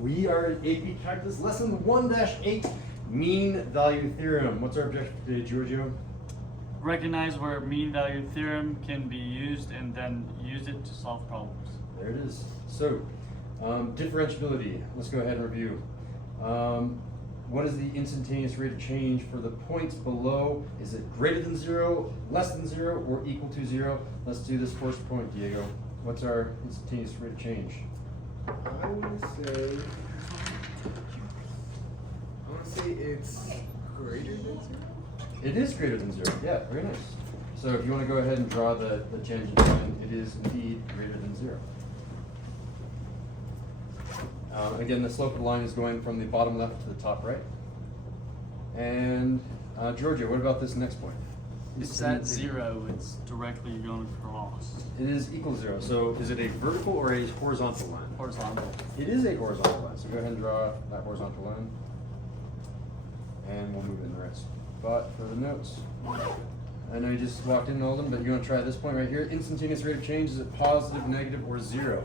We are in AP Calculus Lesson 1-8, Mean Value Theorem. What's our objective today, Giorgio? Recognize where mean value theorem can be used and then use it to solve problems. There it is. So, differentiability. Let's go ahead and review. What is the instantaneous rate of change for the points below? Is it greater than 0, less than 0, or equal to 0? Let's do this first point, Diego. What's our instantaneous rate of change? I want to say it's greater than 0. It is greater than 0. Yeah, very nice. So if you want to go ahead and draw the tangent line, it is indeed greater than 0. Again, the slope of the line is going from the bottom left to the top right. And Giorgio, what about this next point? It's at 0, it's directly going across. It is equal to 0. So is it a vertical or a horizontal line? Horizontal. It is a horizontal line. So go ahead and draw that horizontal line. And we'll move it in the right spot for the notes. I know you just walked in, Olden, but you want to try this point right here. Instantaneous rate of change, is it positive, negative, or 0?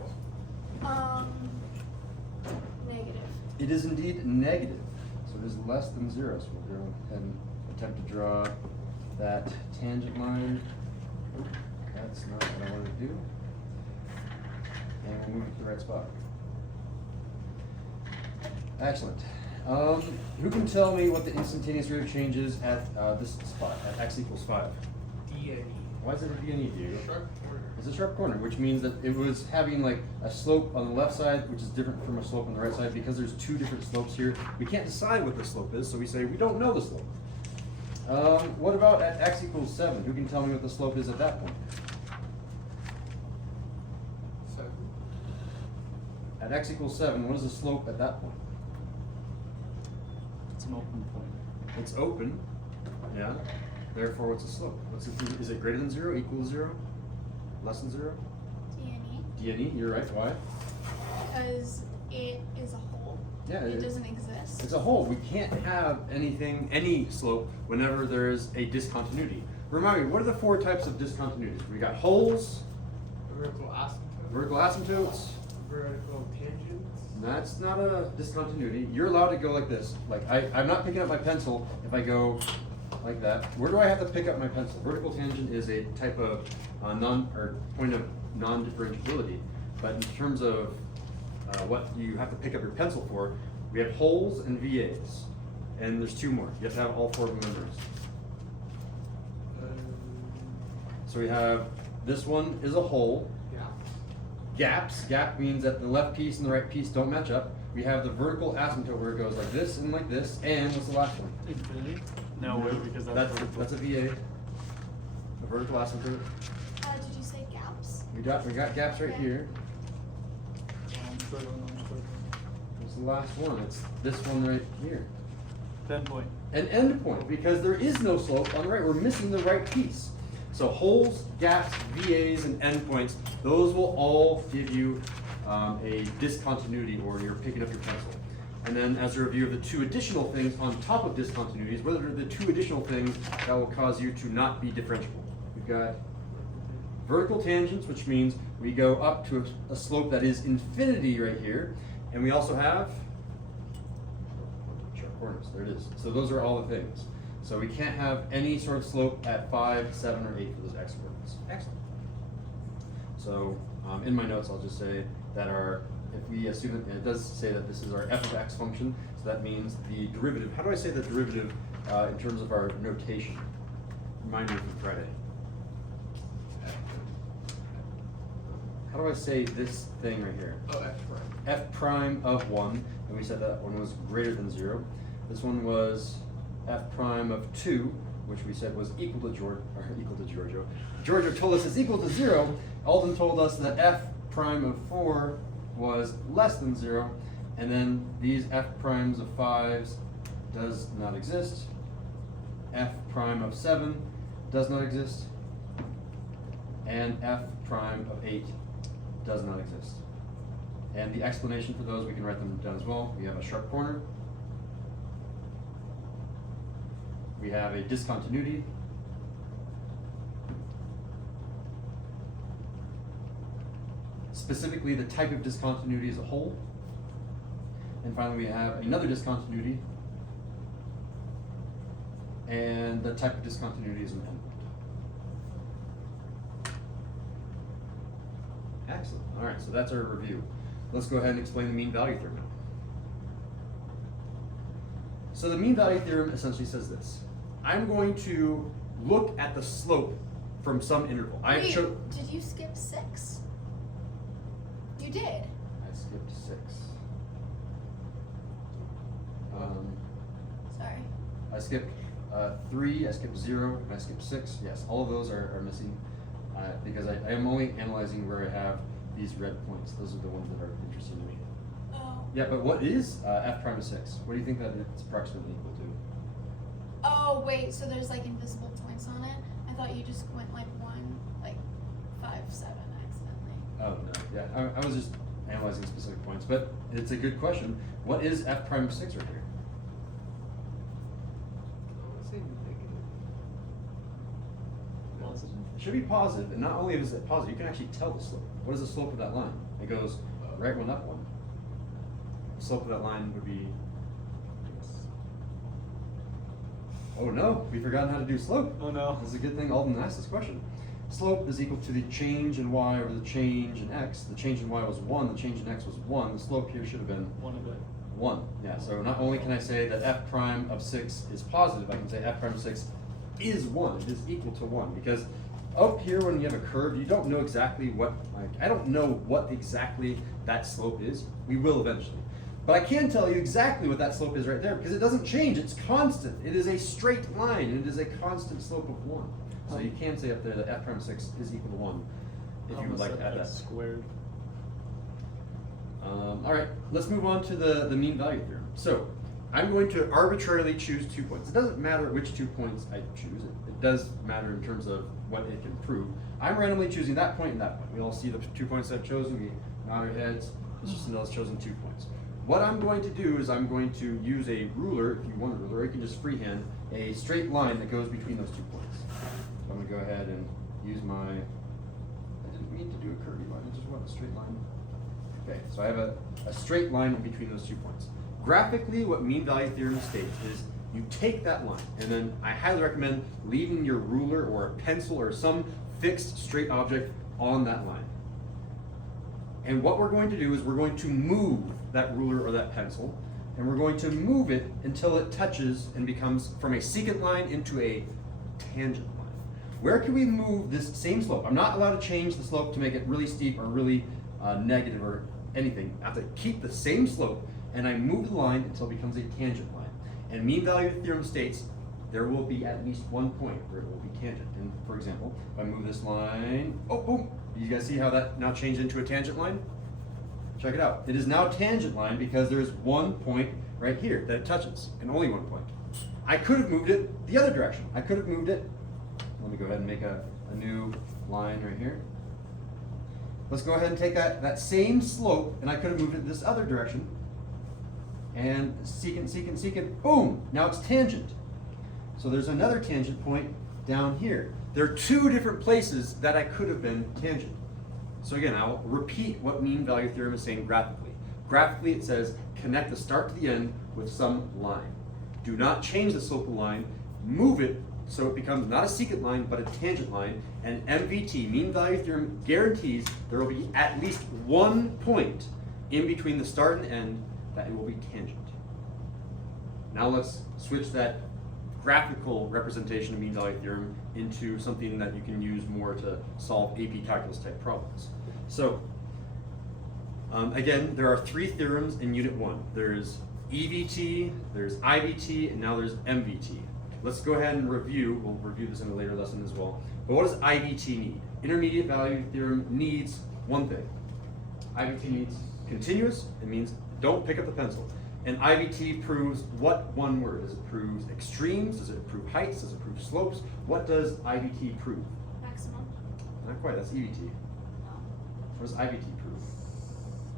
Negative. It is indeed negative. So it is less than 0. So we'll go ahead and attempt to draw that tangent line. Oop, that's not what I wanted to do. And we'll move it to the right spot. Excellent. Who can tell me what the instantaneous rate of change is at this spot, at x equals 5? DNE. Why is it a DNE, Diego? Sharp corner. It's a sharp corner, which means that it was having like a slope on the left side, which is different from a slope on the right side, because there's two different slopes here. We can't decide what the slope is, so we say we don't know the slope. What about at x equals 7? Who can tell me what the slope is at that point? 7. At x equals 7, what is the slope at that point? It's an open point. It's open, yeah. Therefore, what's the slope? Is it greater than 0, equal to 0, less than 0? DNE. DNE, you're right. Why? Because it is a hole. Yeah, It doesn't exist. It's a hole. We can't have any slope whenever there is a discontinuity. Remind me, what are the 4 types of discontinuities? We got holes, Vertical asymptote. vertical asymptotes. Vertical tangents. That's not a discontinuity. You're allowed to go like this. Like I'm not picking up my pencil if I go like that. Where do I have to pick up my pencil? Vertical tangent is a type of point of non-differentiability. But in terms of what you have to pick up your pencil for, we have holes and VAs. And there's 2 more. You have to have all 4 of them memorized. So we have, this one is a hole. Yeah. Gaps. Gap means that the left piece and the right piece don't match up. We have the vertical asymptote where it goes like this and like this. And what's the last one? Infinity? No, wait, because that's vertical. That's a VA. A vertical asymptote. Did you say gaps? We got gaps right Okay. here. I'm struggling. What's the last one? It's this one right here. 10 point. An end point, because there is no slope on the right. We're missing the right piece. So holes, gaps, VAs, and endpoints, those will all give you a discontinuity, or you're picking up your pencil. And then as a review of the 2 additional things on top of discontinuities, what are the 2 additional things that will cause you to not be differentiable? We've got vertical tangents, which means we go up to a slope that is infinity right here. And we also have sharp corners. There it is. So those are all the things. So we can't have any sort of slope at 5, 7, or 8 for those x coordinates. Excellent. So in my notes, I'll just say that if we assume that it does say that this is our f of x function, so that means the derivative. How do I say the derivative in terms of our notation? Remind me from Friday. How do I say this thing right here? Oh, F prime. F prime of 1, and we said that one was greater than 0. This one was f prime of 2, which we said was equal to Giorgio. Giorgio told us it's equal to 0. Alden told us that f prime of 4 was less than 0, and then these f primes of 5s does not exist. F prime of 7 does not exist, and f prime of 8 does not exist. And the explanation for those, we can write them down as well. We have a sharp corner. We have a discontinuity. Specifically, the type of discontinuity is a hole. And finally, we have another discontinuity. And the type of discontinuity is an endpoint. Excellent. All right, so that's our review. Let's go ahead and explain the mean value theorem now. So the mean value theorem essentially says this. I'm going to look at the slope from some interval. Wait, did you skip 6? You did. I skipped 6. Sorry. I skipped 3, I skipped 0, and I skipped 6. Yes, all of those are missing because I am only analyzing where I have these red points. Those are the ones that are interesting to me. Oh. Yeah, but what is f prime of 6? What do you think that it's approximately equal to? Oh wait, so there's like invisible points on it. I thought you just went like 5, 7 accidentally. Oh, no. Yeah, I was just analyzing specific points, but it's a good question. What is f prime of 6 right here? I want to say negative. Positive. It should be positive, and not only is it positive, you can actually tell the slope. What is the slope of that line? It goes right one, up one. The slope of that line would be. Oh no, we've forgotten how to do slope. Oh no. This is a good thing Alden asked this question. Slope is equal to the change in y over the change in x. The change in y was 1, the change in x was 1. The slope here should have been 1. Yeah, so not only can I say that f prime of 6 is positive, I can say f prime of 6 is 1. It is equal to 1. Because up here when you have a curve, you don't know exactly what, I don't know what exactly that slope is. We will eventually. But I can tell you exactly what that slope is right there because it doesn't change. It's constant. It is a straight line, and it is a constant slope of 1. So you can say up there that f prime of 6 is equal to 1 if you would like to add that. Squared. All right, let's move on to the mean value theorem. So I'm going to arbitrarily choose 2 points. It doesn't matter which 2 points I choose. It does matter in terms of what it can prove. I'm randomly choosing that point and that point. We all see the 2 points I've chosen. We nod our heads. Mr. Sandell's chosen 2 points. What I'm going to do is I'm going to use a ruler, if you want a ruler, or you can just freehand a straight line that goes between those 2 points. So I'm going to go ahead and use my, I didn't mean to do a curvy line, I just want a straight line. Okay, so I have a straight line in between those 2 points. Graphically, what mean value theorem states is you take that line, and then I highly recommend leaving your ruler or a pencil or some fixed straight object on that line. And what we're going to do is we're going to move that ruler or that pencil, and we're going to move it until it touches and becomes from a secant line into a tangent line. Where can we move this same slope? I'm not allowed to change the slope to make it really steep or really negative or anything. I have to keep the same slope, and I move the line until it becomes a tangent line. And mean value theorem states there will be at least 1 point where it will be tangent. And for example, if I move this line, oh, boom. You guys see how that now changed into a tangent line? Check it out. It is now a tangent line because there is 1 point right here that it touches, and only 1 point. I could have moved it the other direction. I could have moved it. Let me go ahead and make a new line right here. Let's go ahead and take that same slope, and I could have moved it this other direction. And secant, boom, now it's tangent. So there's another tangent point down here. There are 2 different places that I could have been tangent. So again, I'll repeat what mean value theorem is saying graphically. Graphically, it says connect the start to the end with some line. Do not change the slope of the line, move it so it becomes not a secant line, but a tangent line, and MVT, mean value theorem, guarantees there will be at least 1 point in between the start and end that it will be tangent. Now let's switch that graphical representation of mean value theorem into something that you can use more to solve AP calculus type problems. So again, there are 3 theorems in Unit 1. There's EVT, there's IVT, and now there's MVT. Let's go ahead and review. We'll review this in a later lesson as well. But what does IVT need? Intermediate value theorem needs 1 thing. IVT needs continuous. It means don't pick up the pencil. And IVT proves what 1 word? Does it prove extremes? Does it prove heights? Does it prove slopes? What does IVT prove? Maximum. Not quite, that's EVT. No. What does IVT prove?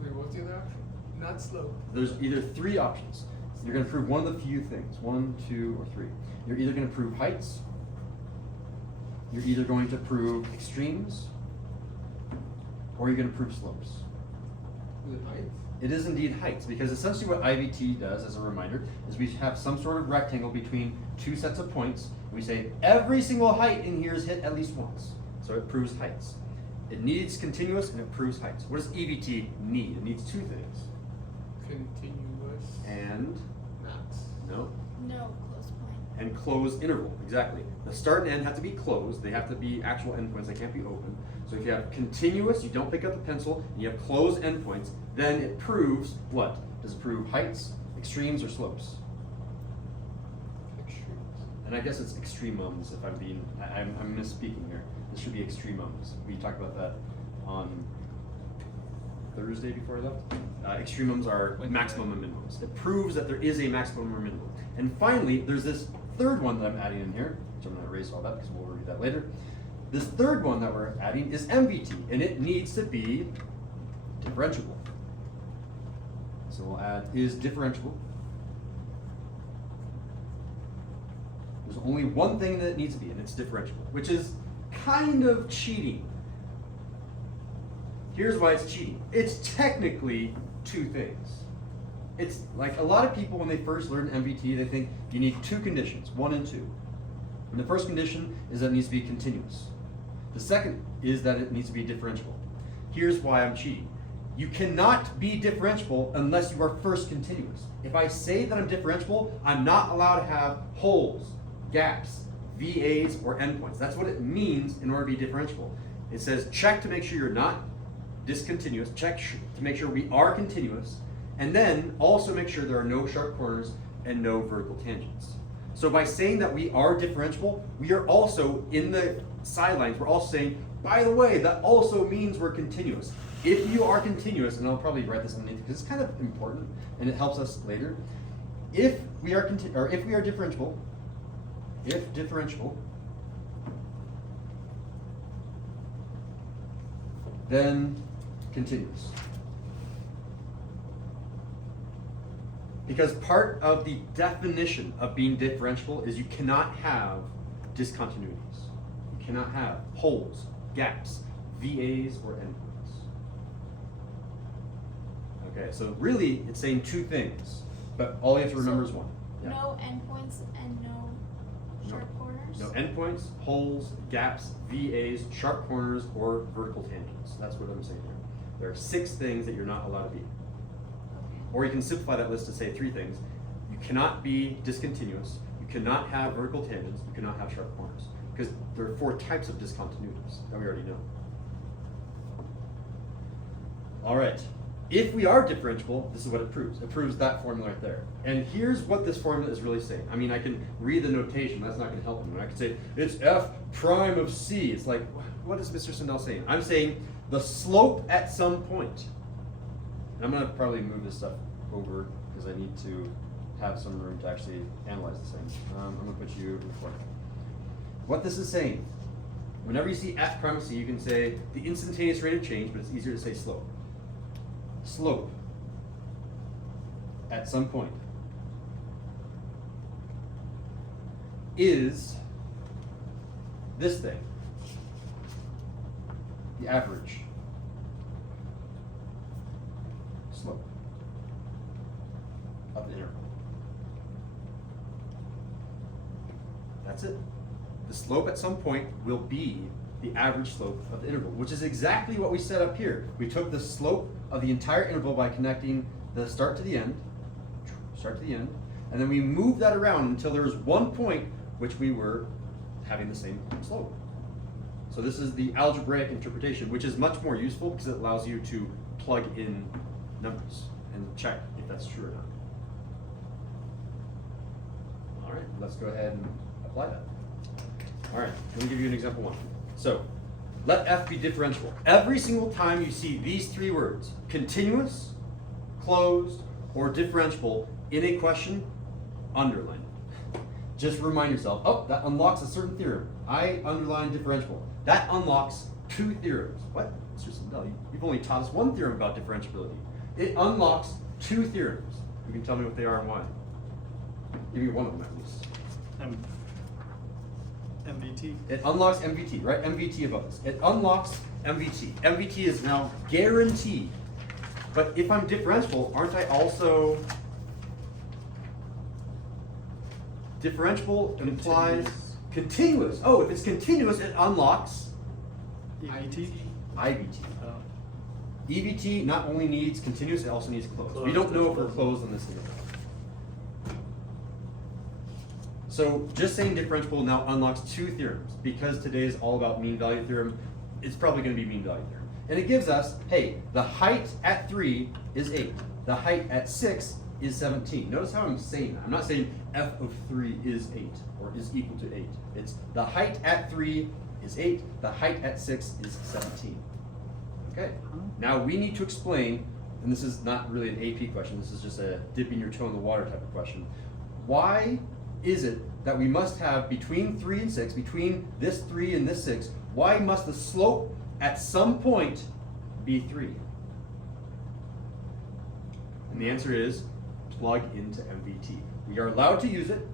Wait, what's the other option? Not slope. There's either 3 options. You're going to prove one of the few things, 1, 2, or 3. You're either going to prove heights, you're either going to prove extremes, or you're going to prove slopes. Is it height? it is indeed heights, because essentially what IVT does, as a reminder, is we have some sort of rectangle between two sets of points, and we say every single height in here is hit at least once. So it proves heights. It needs continuous and it proves heights. What does EVT need? It needs two things. Continuous. And, Max. no, No, close point. and closed interval, exactly. The start and end have to be closed, they have to be actual endpoints, they can't be open. So if you have continuous, you don't pick up the pencil, and you have closed endpoints, then it proves what? Does it prove heights, extremes, or slopes? Extremes. And I guess it's extremums if I'm misspeaking here. This should be extremums. We talked about that on Thursday before I left. Extremums are Wednesday. maximum and minimums. It proves that there is a maximum or minimum. And finally, there's this third one that I'm adding in here, which I'm going to erase all that because we'll review that later. This third one that we're adding is MVT, and it needs to be differentiable. So we'll add is differentiable. There's only one thing that it needs to be, and it's differentiable, which is kind of cheating. Here's why it's cheating. It's technically two things. It's like a lot of people when they first learn MVT, they think you need two conditions, 1 and 2. And the first condition is that it needs to be continuous. The second is that it needs to be differentiable. Here's why I'm cheating. You cannot be differentiable unless you are first continuous. If I say that I'm differentiable, I'm not allowed to have holes, gaps, VAs, or endpoints. That's what it means in order to be differentiable. It says check to make sure you're not discontinuous, check to make sure we are continuous, and then also make sure there are no sharp corners and no vertical tangents. So by saying that we are differentiable, we are also in the sidelines, we're also saying, by the way, that also means we're continuous. If you are continuous, and I'll probably write this underneath because it's kind of important and it helps us later. If we are differentiable, then continuous. Because part of the definition of being differentiable is you cannot have discontinuities. You cannot have holes, gaps, VAs, or endpoints. Okay, so really it's saying two things, but all you have to remember is one. Yeah. No endpoints and no sharp corners? No endpoints, holes, gaps, VAs, sharp corners, or vertical tangents. That's what I'm saying here. There are 6 things that you're not allowed to be. Or you can simplify that list to say 3 things. You cannot be discontinuous, you cannot have vertical tangents, you cannot have sharp corners. Because there are 4 types of discontinuities that we already know. All right, if we are differentiable, this is what it proves. It proves that formula right there. And here's what this formula is really saying. I mean, I can read the notation, that's not gonna help me. I can say, it's f prime of c. It's like, what is Mr. Sandell saying? I'm saying the slope at some point. And I'm gonna probably move this stuff over because I need to have some room to actually analyze this thing. I'm gonna put you in front. What this is saying, whenever you see f prime of c, you can say the instantaneous rate of change, but it's easier to say slope. Slope at some point is this thing, the average slope of the interval. That's it. The slope at some point will be the average slope of the interval, which is exactly what we set up here. We took the slope of the entire interval by connecting the start to the end, and then we moved that around until there was one point which we were having the same slope. So this is the algebraic interpretation, which is much more useful because it allows you to plug in numbers and check if that's true or not. All right, let's go ahead and apply that. All right, let me give you an example 1. So, let f be differentiable. Every single time you see these 3 words, continuous, closed, or differentiable in a question, underline it. Just remind yourself, oh, that unlocks a certain theorem. I underline differentiable. That unlocks 2 theorems. What? Mr. Sandell, you've only taught us 1 theorem about differentiability. It unlocks 2 theorems. You can tell me what they are and why. Give me one of them at least. MVT. It unlocks MVT, right? MVT above us. It unlocks MVT. MVT is now guaranteed But if I'm differentiable, aren't I also differentiable implies continuous. Oh, if it's continuous, it unlocks EVT? IVT. Oh. EVT not only needs continuous, it also needs closed. We don't know if we're closed on this interval. So just saying differentiable now unlocks two theorems. Because today is all about mean value theorem, it's probably going to be mean value theorem. And it gives us, hey, the height at 3 is 8. The height at 6 is 17. Notice how I'm saying that. I'm not saying f of 3 is 8 or is equal to 8. It's the height at 3 is 8. The height at 6 is 17. Okay. Now we need to explain, and this is not really an AP question, this is just a dipping your toe in the water type of question. Why is it that we must have between 3 and 6, between this 3 and this 6, why must the slope at some point be 3? And the answer is plug into MVT. We are allowed to use it.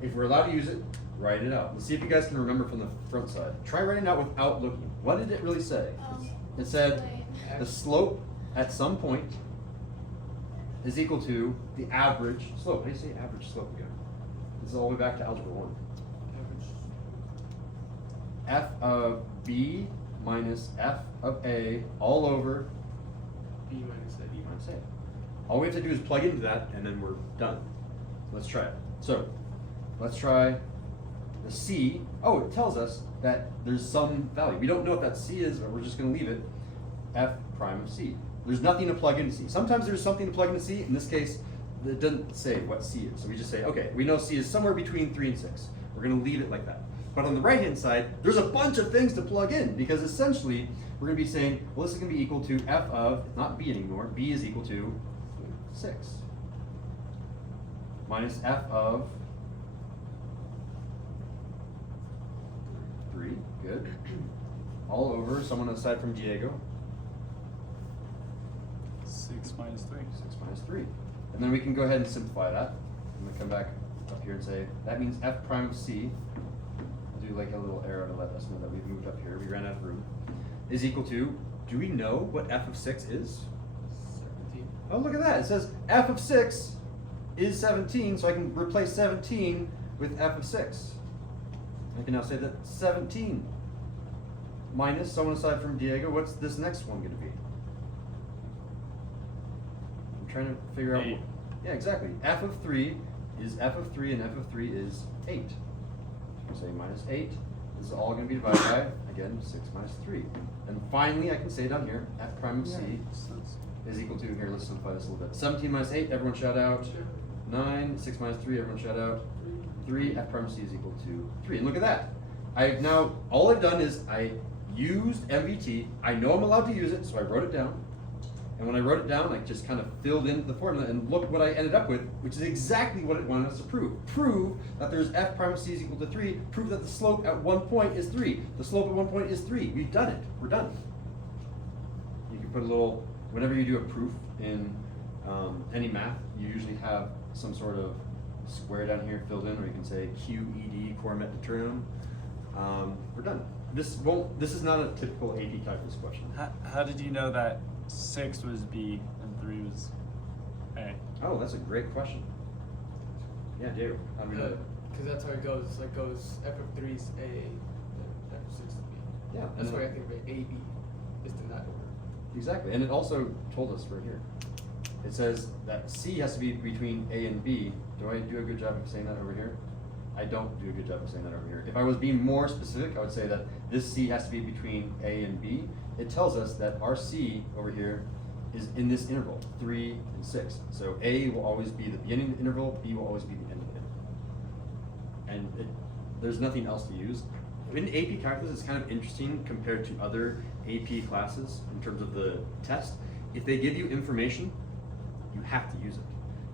If we're allowed to use it, write it out. Let's see if you guys can remember from the front side. Try writing it out without looking. What did it really say? It said the slope at some point is equal to the average slope. How do you say average slope again? This is all the way back to algebra 1. F of B minus F of A all over B minus A. B minus A. All we have to do is plug into that and then we're done. Let's try it. So let's try the C. Oh, it tells us that there's some value. We don't know if that C is, but we're just going to leave it F prime of C. There's nothing to plug into C. Sometimes there's something to plug into C. In this case, it doesn't say what C is. So we just say, okay, we know C is somewhere between 3 and 6. We're going to leave it like that. But on the right-hand side, there's a bunch of things to plug in because essentially we're going to be saying, well, this is going to be equal to F of, not B anymore, B is equal to 6 minus F of 3, good, all over, someone aside from Diego, 6 minus 3. 6 minus 3. And then we can go ahead and simplify that. I'm going to come back up here and say, that means F prime of C, I'll do like a little arrow to let us know that we've moved up here, we ran out of room, is equal to, do we know what F of 6 is? 17. Oh, look at that. It says F of 6 is 17, so I can replace 17 with F of 6. I can now say that 17 minus someone aside from Diego, what's this next one going to be? I'm trying to figure out. 8. Yeah, exactly. F of 3 is F of 3, and F of 3 is 8. So say minus 8. This is all going to be divided by, again, 6 minus 3. And finally, I can say down here, F prime of C is equal to, here, let's simplify this a little bit. 17 minus 8, everyone shout out. 9, 6 minus 3, everyone shout out. 3, F prime of C is equal to 3. And look at that. I've now, all I've done is I used MVT. I know I'm allowed to use it, so I wrote it down. And when I wrote it down, I just kind of filled in the formula and look what I ended up with, which is exactly what it wanted us to prove. Prove that there's F prime of C is equal to 3. Prove that the slope at one point is 3. The slope at one point is 3. We've done it. We're done. You can put a little, whenever you do a proof in any math, you usually have some sort of square down here filled in, or you can say QED, core metdeterminum. We're done. This is not a typical AP calculus question. How did you know that 6 was B and 3 was A? Oh, that's a great question. Yeah, Diego, how do we know that? Because that's how it goes. It's like goes F of 3 is A, then F of 6 is B. Yeah, That's and why I think of it AB is in that order. exactly, and it also told us right here. It says that C has to be between A and B. Do I do a good job of saying that over here? I don't do a good job of saying that over here. If I was being more specific, I would say that this C has to be between A and B. It tells us that our C over here is in this interval, 3 and 6. So A will always be the beginning of the interval, B will always be the end of the interval. And there's nothing else to use. In AP Calculus, it's kind of interesting compared to other AP classes in terms of the test. If they give you information, you have to use it.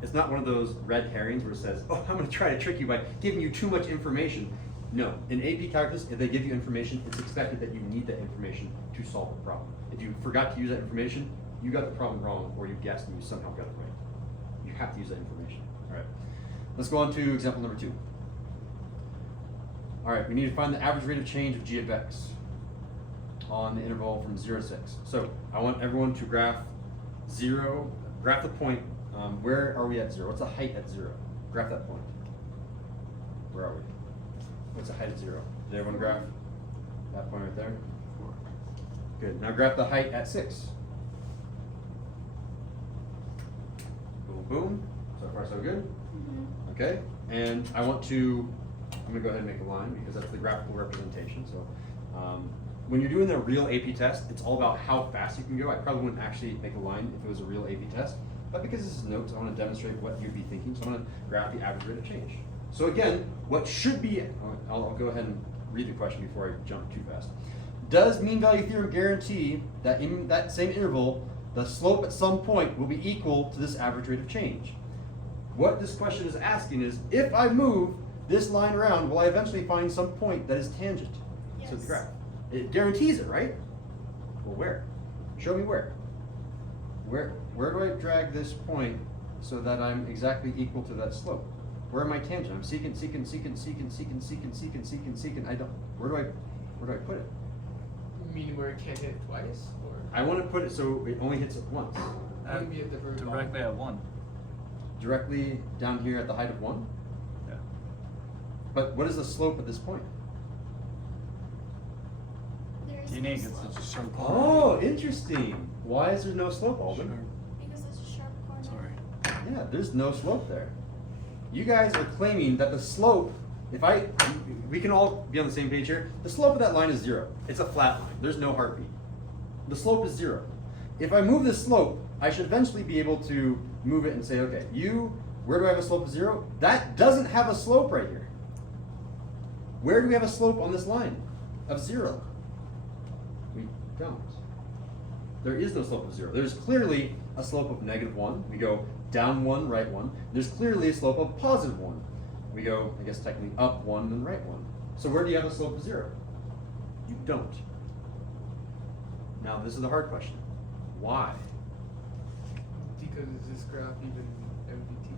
It's not one of those red herrings where it says, oh, I'm going to try to trick you by giving you too much information. No, in AP Calculus, if they give you information, it's expected that you need that information to solve the problem. If you forgot to use that information, you got the problem wrong, or you guessed and you somehow got it right. You have to use that information. All right, let's go on to example number 2. All right, we need to find the average rate of change of g of x on the interval from 0 to 6. So I want everyone to graph 0, graph the point. Where are we at 0? What's the height at 0? Graph that point. Where are we? What's the height at 0? Did everyone graph that point right there? Good. Now graph the height at 6. Boom, boom. So far, so good. Mhm. Okay. And I'm going to go ahead and make a line because that's the graphical representation. So when you're doing the real AP test, it's all about how fast you can go. I probably wouldn't actually make a line if it was a real AP test. But because this is notes, I want to demonstrate what you'd be thinking. So I'm going to graph the average rate of change. So again, what should be, I'll go ahead and read the question before I jump too fast. Does mean value theorem guarantee that in that same interval, the slope at some point will be equal to this average rate of change? What this question is asking is, if I move this line around, will I eventually find some point that is tangent to the Yes. graph? It guarantees it, right? Well, where? Show me where. Where do I drag this point so that I'm exactly equal to that slope? Where am I tangent? I'm seeking. I don't. Where do I put it? You mean where it can't hit it twice, or I want to put it so it only hits it once. wouldn't be at the very bottom? Directly at 1. Directly down here at the height of 1. Yeah. But what is the slope at this point? There's Unique, no it's slope. such a sharp corner. Oh, interesting. Why is there no slope, Alden? Because it's a sharp corner. Sorry. Yeah, there's no slope there. You guys are claiming that the slope, we can all be on the same page here. The slope of that line is 0. It's a flat line. There's no heartbeat. The slope is 0. If I move this slope, I should eventually be able to move it and say, okay, where do I have a slope of 0? That doesn't have a slope right here. Where do we have a slope on this line of 0? We don't. There is no slope of 0. There's clearly a slope of -1. We go down 1, right 1. There's clearly a slope of +1. We go, I guess technically up 1 and right 1. So where do you have a slope of 0? You don't. Now this is the hard question. Why? Because is this graph even MVT?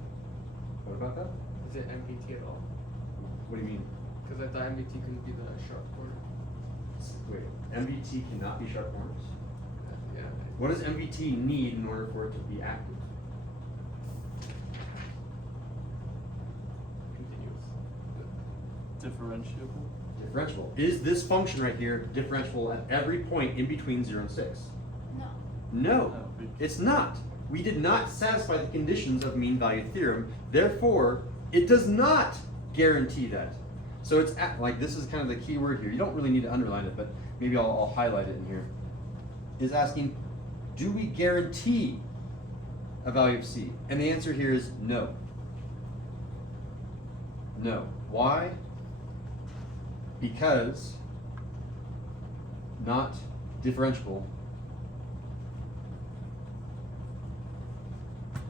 What about that? Is it MVT at all? What do you mean? Because I thought MVT couldn't be the sharp corner. Wait, MVT cannot be sharp corners? Yeah. What does MVT need in order for it to be active? Continuous. Differentiable. Differentiable. Is this function right here differentiable at every point in between 0 and 6? No. No, it's not. We did not satisfy the conditions of mean value theorem. Therefore, it does not guarantee that. So it's like, this is kind of the key word here. You don't really need to underline it, but maybe I'll highlight it in here. Is asking, do we guarantee a value of C? And the answer here is no. No. Why? Because not differentiable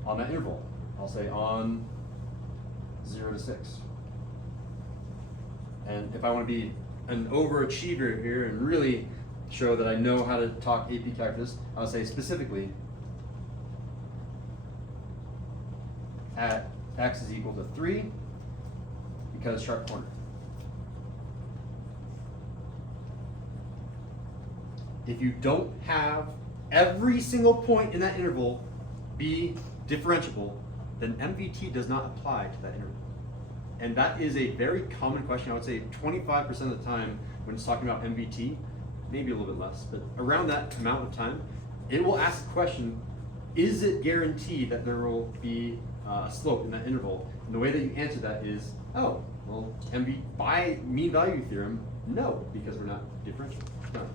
on that interval. I'll say on 0 to 6. And if I want to be an overachiever here and really show that I know how to talk AP calculus, I'll say specifically at x is equal to 3 because sharp corner. If you don't have every single point in that interval be differentiable, then MVT does not apply to that interval. And that is a very common question. I would say 25% of the time when it's talking about MVT, maybe a little bit less, but around that amount of time, it will ask the question, is it guaranteed that there will be a slope in that interval? And the way that you answer that is, oh, well, by mean value theorem, no, because we're not differentiable. No.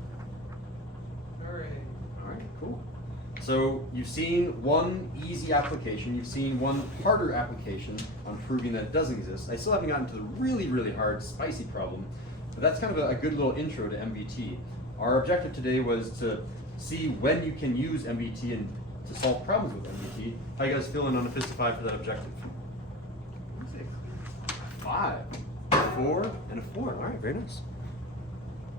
Alright. All right, cool. So you've seen one easy application, you've seen one harder application on proving that it doesn't exist. I still haven't gotten to the really, really hard, spicy problem, but that's kind of a good little intro to MVT. Our objective today was to see when you can use MVT and to solve problems with MVT. How you guys feeling on a 55 for that objective? 6. 5, 4, and a 4. All right, very nice.